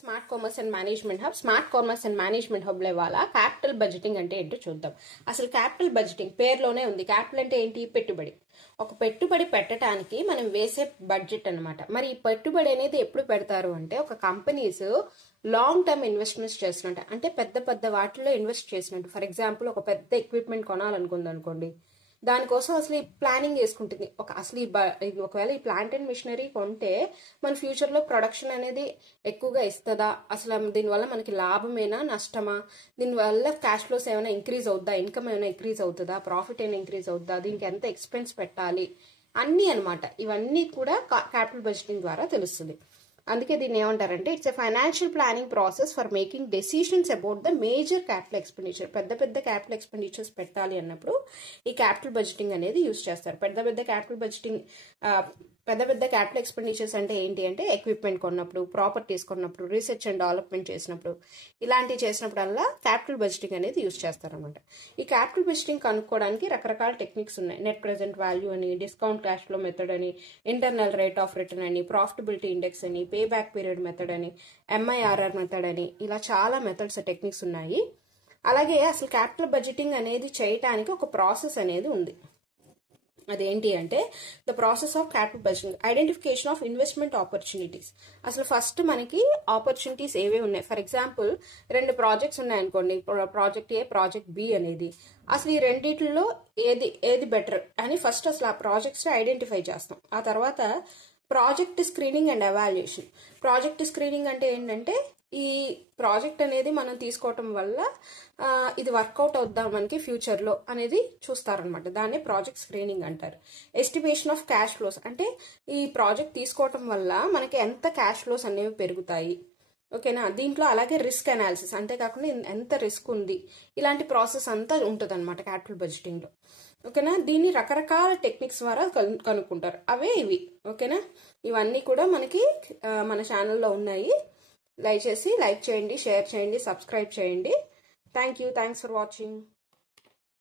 Smart commerce and management hub. Smart commerce and management hub లో ఇవాళ capital budgeting అంటే ఏంటో చూద్దాం. అసలు క్యాపిటల్ బడ్జెటింగ్ పేరులోనే ఉంది. క్యాపిటల్ అంటే ఏంటి? పెట్టుబడి. ఒక పెట్టుబడి పెట్టడానికి మనం వేసే బడ్జెట్ అన్నమాట. మరి ఈ పెట్టుబడి అనేది ఎప్పుడు పెడతారు అంటే ఒక కంపెనీస్ లాంగ్ టర్మ్ ఇన్వెస్ట్మెంట్స్ చేస్తున్నట్టు, అంటే పెద్ద పెద్ద వాటిలో ఇన్వెస్ట్ చేసినట్టు. ఫర్ ఎగ్జాంపుల్ ఒక పెద్ద ఎక్విప్మెంట్ కొనాలనుకుంది అనుకోండి, దానికోసం అసలు ఈ ప్లానింగ్ చేసుకుంటుంది. ఒకవేళ ఈ ప్లాంట్ అండ్ మిషనరీ కొంటే మన ఫ్యూచర్ లో ప్రొడక్షన్ అనేది ఎక్కువగా ఇస్తుందా, అసలు దీనివల్ల మనకి లాభమేనా నష్టమా, దీనివల్ల క్యాష్ ఫ్లోస్ ఏమైనా ఇంక్రీజ్ అవుద్దా, ఇన్కమ్ ఏమైనా ఇంక్రీజ్ అవుతుందా, ప్రాఫిట్ ఏమైనా ఇంక్రీజ్ అవుద్దా, దీనికి ఎంత ఎక్స్పెన్స్ పెట్టాలి, అన్ని అనమాట. ఇవన్నీ కూడా క్యాపిటల్ బడ్జెటింగ్ ద్వారా తెలుస్తుంది. అందుకే దీన్ని ఏమంటారంటే it's a financial planning process for making decisions about the major capital expenditure. పెద్ద పెద్ద క్యాపిటల్ ఎక్స్పెండిచర్స్ పెట్టాలి అన్నప్పుడు ఈ క్యాపిటల్ బడ్జెటింగ్ అనేది యూజ్ చేస్తారు. పెద్ద పెద్ద క్యాపిటల్ ఎక్స్పెండిచర్స్ అంటే ఏంటి అంటే ఎక్విప్మెంట్ కొన్నప్పుడు, ప్రాపర్టీస్ కొన్నప్పుడు, రీసెర్చ్ అండ్ డెవలప్మెంట్ చేసినప్పుడు, ఇలాంటివి చేసినప్పుడల్లా క్యాపిటల్ బడ్జెటింగ్ అనేది యూజ్ చేస్తారనమాట. ఈ క్యాపిటల్ బడ్జెటింగ్ కనుక్కోవడానికి రకరకాల టెక్నిక్స్ ఉన్నాయి. నెట్ ప్రెజెంట్ వాల్యూ అని, డిస్కౌంట్ క్యాష్ ఫ్లో మెథడ్ అని, ఇంటర్నల్ రేట్ ఆఫ్ రిటర్న్ అని, ప్రాఫిటబిలిటీ ఇండెక్స్ అని, పే బ్యాక్ పీరియడ్ మెథడ్ అని, MIRR మెథడ్ అని, ఇలా చాలా మెథడ్స్ టెక్నిక్స్ ఉన్నాయి. అలాగే అసలు క్యాపిటల్ బడ్జెటింగ్ అనేది చేయడానికి ఒక ప్రాసెస్ అనేది ఉంది. అదేంటి అంటే the process of capital budgeting, identification of investment opportunities. అసలు ఫస్ట్ మనకి ఆపర్చునిటీస్ ఏవే ఉన్నాయి. ఫర్ ఎగ్జాంపుల్ 2 ప్రాజెక్ట్స్ ఉన్నాయనుకోండి, ప్రాజెక్ట్ ఏ, ప్రాజెక్ట్ బి అనేది. అసలు ఈ రెండిట్లో ఏది బెటర్ అని ఫస్ట్ అసలు ఆ ప్రాజెక్ట్స్ ఐడెంటిఫై చేస్తాం. ఆ తర్వాత project screening and evaluation. Project screening అంటే ఏంటంటే ఈ ప్రాజెక్ట్ అనేది మనం తీసుకోవటం వల్ల ఇది వర్కౌట్ అవుద్దాం మనకి ఫ్యూచర్ లో అనేది చూస్తారనమాట. దాన్ని ప్రాజెక్ట్ స్క్రీనింగ్ అంటారు. ఎస్టిమేషన్ ఆఫ్ క్యాష్ ఫ్లోస్, అంటే ఈ ప్రాజెక్ట్ తీసుకోవటం వల్ల మనకి ఎంత క్యాష్ ఫ్లోస్ అనేవి పెరుగుతాయి, ఓకేనా. దీంట్లో అలాగే రిస్క్ అనాలిసిస్, అంతేకాకుండా ఎంత రిస్క్ ఉంది, ఇలాంటి ప్రాసెస్ అంతా ఉంటుంది అనమాట క్యాపిటల్ బడ్జెటింగ్ లో, ఓకేనా. దీన్ని రకరకాల టెక్నిక్స్ ద్వారా కనుక్కుంటారు. అవే ఇవి, ఓకేనా. ఇవన్నీ కూడా మనకి మన ఛానల్లో ఉన్నాయి. దయచేసి లైక్ చేయండి, షేర్ చేయండి, సబ్స్క్రైబ్ చేయండి. Thanks for watching.